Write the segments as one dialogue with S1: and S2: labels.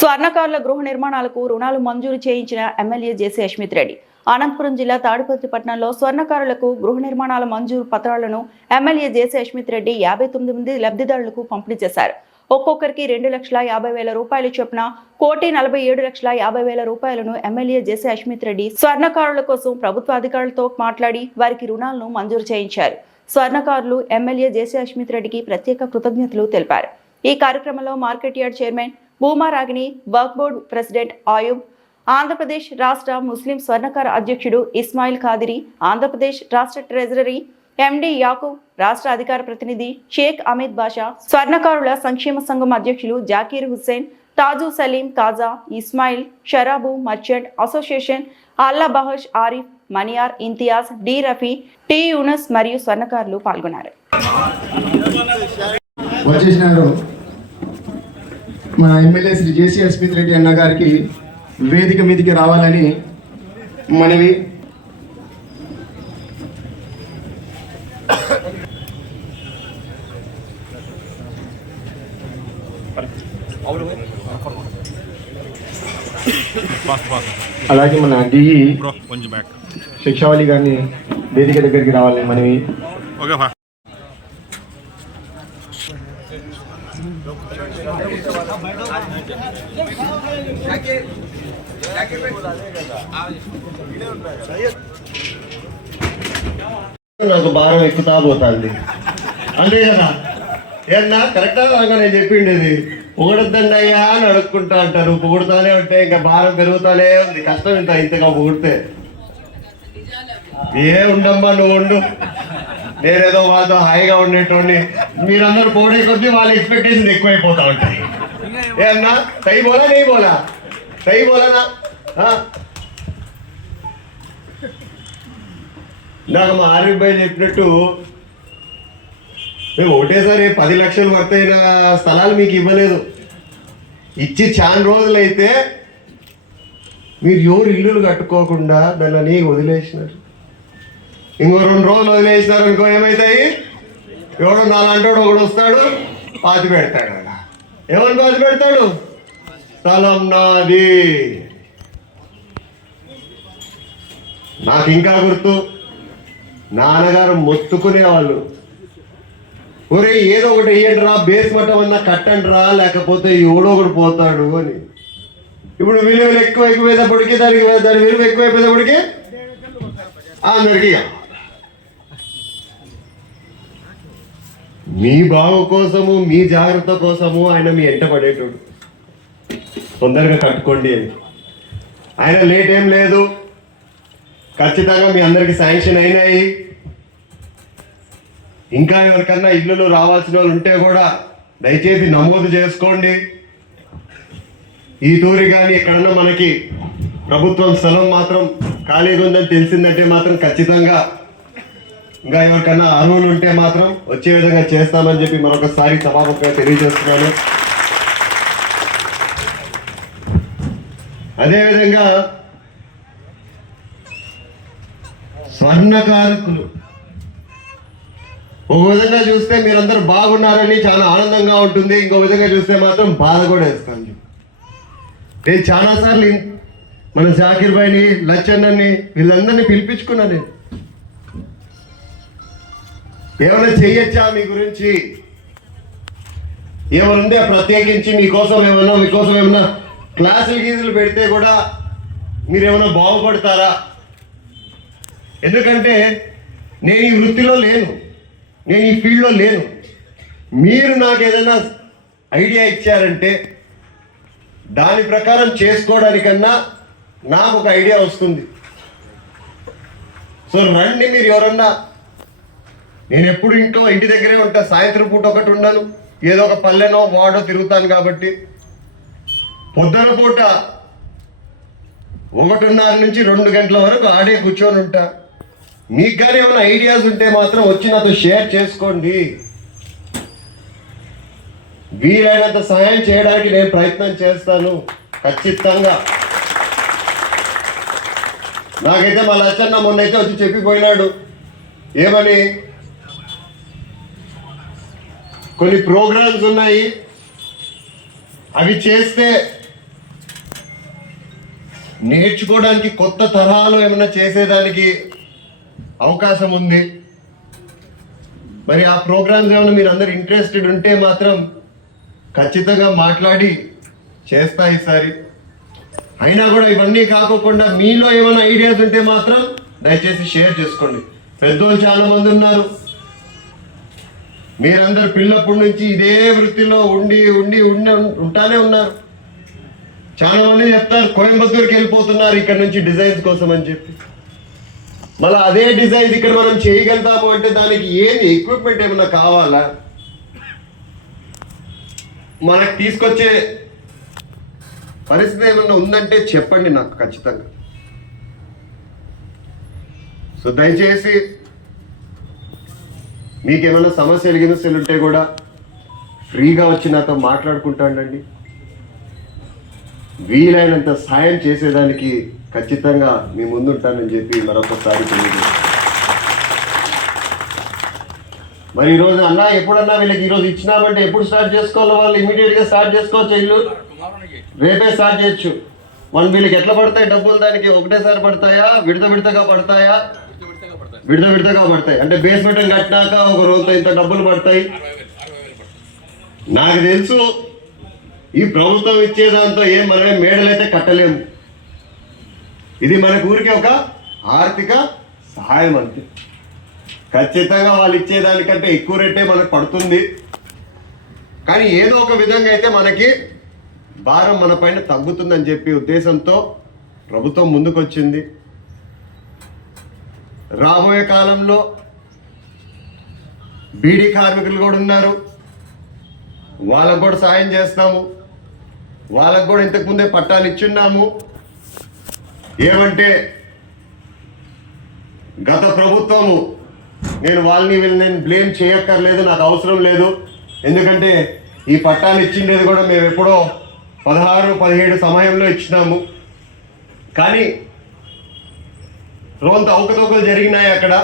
S1: స్వర్ణకారుల గృహ నిర్మాణాలకు రుణాలు మంజూరు చేయించిన ఎమ్మెల్యే జేసీ అష్మిత్ రెడ్డి. అనంతపురం జిల్లా తాడిపత్రి పట్టణంలో స్వర్ణకారులకు గృహ నిర్మాణాల మంజూరు పత్రాలను ఎమ్మెల్యే జేసీ అష్మిత్ రెడ్డి యాభై తొమ్మిది మంది లబ్ధిదారులకు పంపిణీ చేశారు. ఒక్కొక్కరికి రెండు లక్షల యాభై వేల రూపాయలు చొప్పున కోటి నలభై ఏడు లక్షల యాభై వేల రూపాయలను ఎమ్మెల్యే జేసీ అష్మిత్ రెడ్డి స్వర్ణకారుల కోసం ప్రభుత్వ అధికారులతో మాట్లాడి వారికి రుణాలను మంజూరు చేయించారు. స్వర్ణకారులు ఎమ్మెల్యే జేసీ అష్మిత్ రెడ్డికి ప్రత్యేక కృతజ్ఞతలు తెలిపారు. ఈ కార్యక్రమంలో మార్కెట్ యార్డ్ చైర్మన్ భూమారాగిని వర్క్ బోర్డు ప్రెసిడెంట్ ఆయుబ్ ఆంధ్రప్రదేశ్ రాష్ట్ర ముస్లిం స్వర్ణకార అధ్యక్షుడు ఇస్మాయిల్ ఖాదిరి ఆంధ్రప్రదేశ్ రాష్ట్ర ట్రెజరీ ఎండి యాకూబ్ రాష్ట్ర అధికార ప్రతినిధి షేక్ అమిత్ బాషా స్వర్ణకారుల సంక్షేమ సంఘం అధ్యక్షులు Zakir Hussain Taju Saleem Khaja Ismail షరాబు merchant association Allah Baksh Arif Maniyar Imtiaz D Rafi T Yunus మరియు స్వర్ణకారులు పాల్గొన్నారు.
S2: మన ఎమ్మెల్యే శ్రీ జేసీ అస్మిత్ రెడ్డి అన్న గారికి వేదిక మీదకి రావాలని మనవి. అలాగే మన డిఈ శిక్షావళి గారిని వేదిక దగ్గరికి రావాలని మనవి. నాకు భారం ఎక్కుతా పోతుంది. అంతే కదా ఏమన్నా? కరెక్టా నేను చెప్పిండేది. పొగడద్దండి అయ్యా అని అడుక్కుంటా అంటారు. పొగుడుతానే ఉంటే ఇంకా భారం పెరుగుతానే ఉంది. కష్టం ఇంత ఇంతగా పొగిడితే. ఏ ఉండమ్మా నువ్వు ఉండు. నేనేదో వాళ్ళతో హాయిగా ఉండేటోడిని. మీరందరూ పోటీ కొద్దీ వాళ్ళ ఎక్స్పెక్టేషన్ ఎక్కువైపోతా ఉంటాయి. ఏమన్నా సై బోలా నీ బోలా? సై బోలానా? నాకు మా ఆరిఫ్ భాయ్ చెప్పినట్టు మేము ఒకటేసారి పది లక్షలు వర్తైన స్థలాలు మీకు ఇవ్వలేదు. ఇచ్చి చాలా రోజులైతే మీరు ఎవరు ఇల్లులు కట్టుకోకుండా దాన్ని వదిలేసినారు. ఇంకో రెండు రోజులు వదిలేసినారు ఇంకో ఏమవుతాయి ఎవడు నాలంటాడు ఒకడు వస్తాడు పాతి పెడతాడు అలా ఏమని పాతి పెడతాడు? స్థలం నాది. నాకు ఇంకా గుర్తు నాన్నగారు మొత్తుకునేవాళ్ళు. ఒరే ఏదో ఒకటి వేయండి రా బేస్ మట్టమన్నా కట్టండి రా లేకపోతే ఎవడో ఒకటి పోతాడు అని. ఇప్పుడు విలువలు ఎక్కువ ఎక్కువైనప్పటికీ దానికి దాని విలువ ఎక్కువైపోయినప్పటికీ అందరికీ మీ బావ కోసము మీ జాగ్రత్త కోసము ఆయన మీ ఎంట పడేటోడు. తొందరగా కట్టుకోండి. అని ఆయన లేట్ ఏం లేదు. ఖచ్చితంగా మీ అందరికి శాంక్షన్ అయినాయి. ఇంకా ఎవరికన్నా ఇల్లులు రావాల్సిన వాళ్ళు ఉంటే కూడా దయచేసి నమోదు చేసుకోండి. ఈ తూరి కానీ ఎక్కడన్నా మనకి ప్రభుత్వం స్థలం మాత్రం ఖాళీగా ఉందని తెలిసిందంటే మాత్రం ఖచ్చితంగా ఇంకా ఎవరికన్నా అర్హులు ఉంటే మాత్రం వచ్చే విధంగా చేస్తామని చెప్పి మరొకసారి సభాముఖంగా తెలియజేస్తున్నాను. అదేవిధంగా స్వర్ణకారకులు. ఒక విధంగా చూస్తే మీరందరూ బాగున్నారని చాలా ఆనందంగా ఉంటుంది. ఇంకో విధంగా చూస్తే మాత్రం బాధ కూడా వేస్తాను. నేను చాలాసార్లు మన జాకిర్ భాయ్ని లచ్చన్నని వీళ్ళందరినీ పిలిపించుకున్నాను నేను. ఏమైనా చెయ్యొచ్చా మీ గురించి? ఏమనుందే ప్రత్యేకించి మీకోసం ఏమైనా మీకోసం ఏమైనా క్లాసులు గీజులు పెడితే కూడా మీరేమైనా బాగుపడతారా? ఎందుకంటే నేను ఈ వృత్తిలో లేను. నేను ఈ ఫీల్డ్లో లేను. మీరు నాకు ఏదైనా ఐడియా ఇచ్చారంటే దాని ప్రకారం చేసుకోవడానికన్నా నాకు ఒక ఐడియా వస్తుంది. సో రండి మీరు ఎవరన్నా నేను ఎప్పుడు ఇంట్లో ఇంటి దగ్గరే ఉంటా సాయంత్రం పూట ఒకటి ఉండను. ఏదో ఒక పల్లెనో వాడో తిరుగుతాను కాబట్టి. పొద్దున పూట ఒకటిన్నర నుంచి రెండు గంటల వరకు ఆడే కూర్చొని ఉంటా. మీకు కానీ ఏమైనా ఐడియాస్ ఉంటే మాత్రం వచ్చి నాతో షేర్ చేసుకోండి. వీలైనంత సహాయం చేయడానికి నేను ప్రయత్నం చేస్తాను. ఖచ్చితంగా. నాకైతే మా లచ్చన్న మొన్నైతే వచ్చి చెప్పిపోయినాడు. ఏమని? కొన్ని ప్రోగ్రామ్స్ ఉన్నాయి. అవి చేస్తే నేర్చుకోవడానికి కొత్త తరహాలో ఏమైనా చేసేదానికి అవకాశం ఉంది. మరి ఆ ప్రోగ్రామ్స్ ఏమైనా మీరు అందరు ఇంట్రెస్టెడ్ ఉంటే మాత్రం ఖచ్చితంగా మాట్లాడి చేస్తా ఈసారి. అయినా కూడా ఇవన్నీ కాకోకుండా మీలో ఏమైనా ఐడియాస్ ఉంటే మాత్రం దయచేసి షేర్ చేసుకోండి. పెద్దోళ్ళు చాలా మంది ఉన్నారు. మీరందరు పిల్లప్పటి నుంచి ఇదే వృత్తిలో ఉండి ఉండి ఉండి ఉంటానే ఉన్నారు. చాలా మంది చెప్తారు కోయంబత్తూరుకి వెళ్ళిపోతున్నారు ఇక్కడ నుంచి డిజైన్స్ కోసం అని చెప్పి. మళ్ళీ అదే డిజైన్ ఇక్కడ మనం చేయగలుగుతాము అంటే దానికి ఏంది ఎక్విప్మెంట్ ఏమైనా కావాలా? మనకు తీసుకొచ్చే పరిస్థితి ఏమన్నా ఉందంటే చెప్పండి నాకు ఖచ్చితంగా. సో దయచేసి మీకు ఏమైనా సమస్యలు గిమస్యలు ఉంటే కూడా ఫ్రీగా వచ్చి నాతో మాట్లాడుకుంటానండి వీలైనంత సాయం చేసేదానికి ఖచ్చితంగా మీ ముందుంటానని చెప్పి మరొకసారి తెలియజేస్తాను మరి ఈరోజు అన్న ఎప్పుడన్నా వీళ్ళకి ఈరోజు ఇచ్చినామంటే ఎప్పుడు స్టార్ట్ చేసుకోవాలో వాళ్ళు? ఇమీడియట్గా స్టార్ట్ చేసుకోవచ్చు ఇల్లు. రేపే స్టార్ట్ చేయొచ్చు. వాళ్ళు వీళ్ళకి ఎట్లా పడతాయి? డబ్బులు దానికి ఒకటేసారి పడతాయా? విడత విడతగా పడతాయా? విడత విడతగా పడతాయి. అంటే బేస్మెంట్ కట్టినాక ఒక రోజుతో ఇంత డబ్బులు పడతాయి. నాకు తెలుసు ఈ ప్రభుత్వం ఇచ్చేదాంతో ఏం మనమే మేడలైతే కట్టలేము. ఇది మన ఊరికి ఒక ఆర్థిక సహాయం అంతే. ఖచ్చితంగా వాళ్ళు ఇచ్చేదానికంటే ఎక్కువ రేటే మనకు పడుతుంది. కానీ ఏదో ఒక విధంగా అయితే మనకి భారం మన పైన తగ్గుతుందని చెప్పి ఉద్దేశంతో ప్రభుత్వం ముందుకొచ్చింది. రాబోయే కాలంలో బీడీ కార్మికులు కూడా ఉన్నారు. వాళ్ళకు కూడా సాయం చేస్తాము. వాళ్ళకు కూడా ఇంతకుముందే పట్టాలు ఇచ్చున్నాము. ఏమంటే గత ప్రభుత్వము నేను వాళ్ళని వీళ్ళని నేను బ్లేమ్ చేయక్కర్లేదు నాకు అవసరం లేదు. ఎందుకంటే ఈ పట్టాలు ఇచ్చిండేది కూడా మేము ఎప్పుడో పదహారు పదిహేడు సమయంలో ఇచ్చినాము. కానీ రోంత అవకతవకలు జరిగినాయి అక్కడ.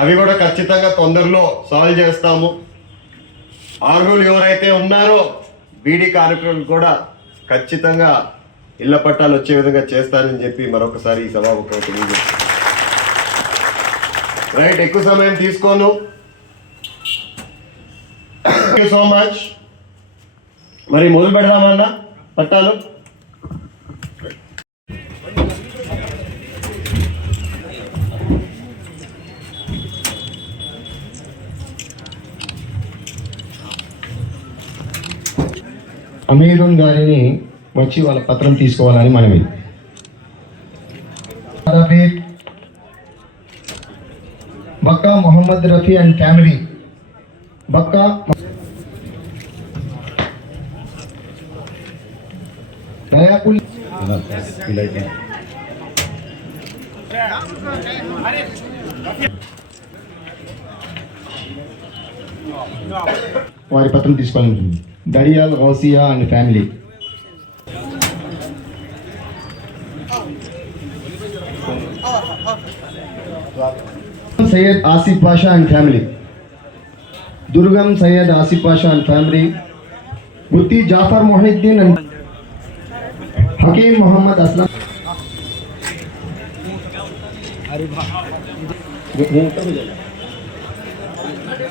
S2: అవి కూడా ఖచ్చితంగా తొందరలో సాల్వ్ చేస్తాము. అర్హులు ఎవరైతే ఉన్నారో బీడీ కార్మికులు కూడా ఖచ్చితంగా ఇళ్ళ పట్టాలు వచ్చే విధంగా చేస్తానని చెప్పి మరొకసారి ఈ సభాముఖం తెలియజేస్తాను. రైట్ ఎక్కువ సమయం తీసుకోను. థ్యాంక్ యూ సో మచ్ మరి మొదలు పెడదామన్నా పట్టాలు?
S3: అమీరున్ గారిని వచ్చి వాళ్ళ పత్రం తీసుకోవాలని మనవి. రఫీ బక్కా మొహమ్మద్ రఫీ అండ్ ఫ్యామిలీ బక్కా దయాపుల్ వారి పత్రం తీసుకోవాలని ఉంటుంది Dadiyal Gausia and family Syed Asif Pasha and family Durgam Syed Asif Pasha and family Mutti Jafar Mohiuddin and Hakeem Mohammed Aslam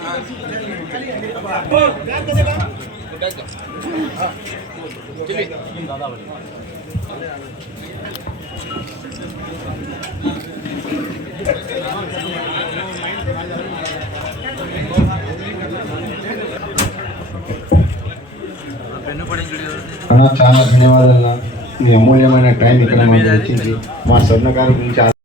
S3: అన్న చాలా ధన్యవాదాలు మీ అమూల్యమైన టైం ఇక్కడ మాకు ఇచ్చింది మా స్వర్ణకారు గురించి